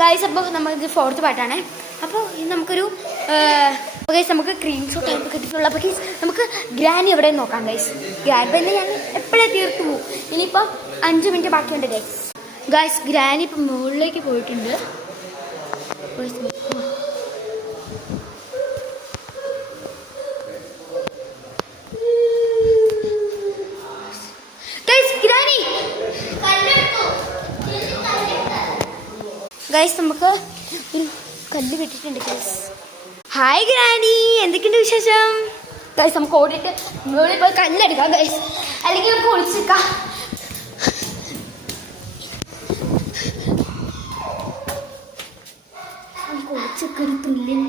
Guys അപ്പോൾ നമ്മളിത് 4th പാട്ടാണ്. അപ്പോൾ ഇത് നമുക്കൊരു ഗൈസ് നമുക്ക് ക്രീം ഷോ ടൈപ്പ് കിട്ടിയിട്ടുള്ള. അപ്പോൾ ഗൈസ് നമുക്ക് ഗ്രാനി എവിടെ നോക്കാം ഗൈസ്. ഗ്രാനി തന്നെ ഞാൻ എപ്പോഴേ തീർത്തു പോകും. ഇനിയിപ്പം 5 മിനിറ്റ് ബാക്കിയുണ്ട് ഗൈസ്. ഗൈസ് ഗ്രാനി ഇപ്പം മുകളിലേക്ക് പോയിട്ടുണ്ട്. ഗൈസ് നമുക്ക് ഒരു കല്ല് കിട്ടിയിട്ടുണ്ട് ഗൈസ്. ഹായ് ഗ്രാനി, എന്തൊക്കെയുണ്ട് വിശേഷം? ഗൈസ് നമുക്ക് ഓടിയിട്ട് മുകളിൽ പോയി കല്ലെടുക്കാം ഗൈസ്, അല്ലെങ്കിൽ നമുക്ക് ഒളിച്ചേക്കാം. നമുക്ക് ഒളിച്ചൊക്കെ ഒരു തുല്യം.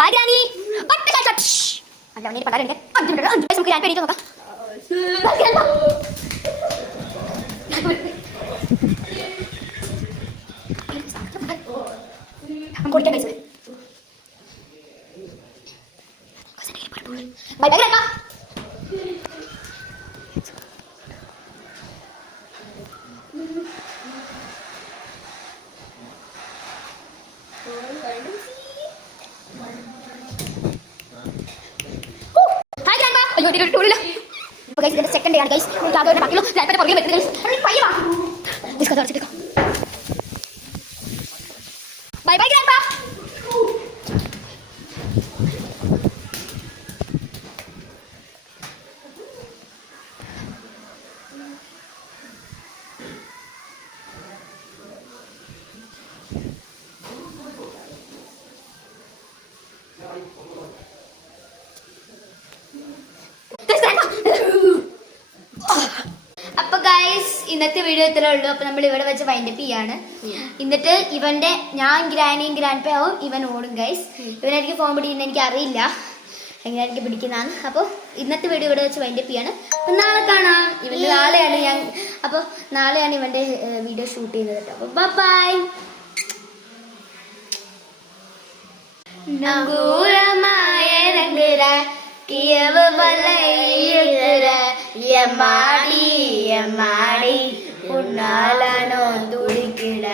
ഹായ് ഗ്രാനി, അല്ല അവനെ പണ്ടാരുണ്ട്. 5 മിനിറ്റ് നമുക്ക് ഞാൻ പേടിയിട്ട് നോക്കാം. കുടിക്കാൻ കഴിച്ചു. Bye bye grandpa. Second day ആണ് ഗൈസ്. ബാക്കിയുള്ള പുറകെ വെക്കുന്നത് ബൈ ബൈ ഗ്രാൻഡ്പാ. ഇന്നത്തെ വീഡിയോ ഇത്രേ ഉള്ളൂ. അപ്പോൾ നമ്മൾ ഇവിടെ വെച്ച് വൈൻഡപ്പ് ചെയ്യാണ്. എന്നിട്ട് ഇവന്റെ ഞാൻ ഗ്രാനിയും ഗ്രാൻഡ് ആവും, ഇവൻ ഓടും ഗൈസ്. ഇവനെനിക്ക് ഫോൺ പിടിക്കുന്ന എനിക്ക് അറിയില്ല എങ്ങനെ എനിക്ക് പിടിക്കുന്നതാണ്. അപ്പോൾ ഇന്നത്തെ വീഡിയോ ഇവിടെ വെച്ച് വൈൻഡപ്പ് ചെയ്യാണ്. അപ്പം നാളെ കാണാം. ഇവന്റെ നാളെയാണ് ഇവന്റെ വീഡിയോ ഷൂട്ട് ചെയ്യുന്നത് കേട്ടോ. അപ്പോൾ ബൈ. യമാടി ഉണ്ണാലാണോ തുടിക്കിട.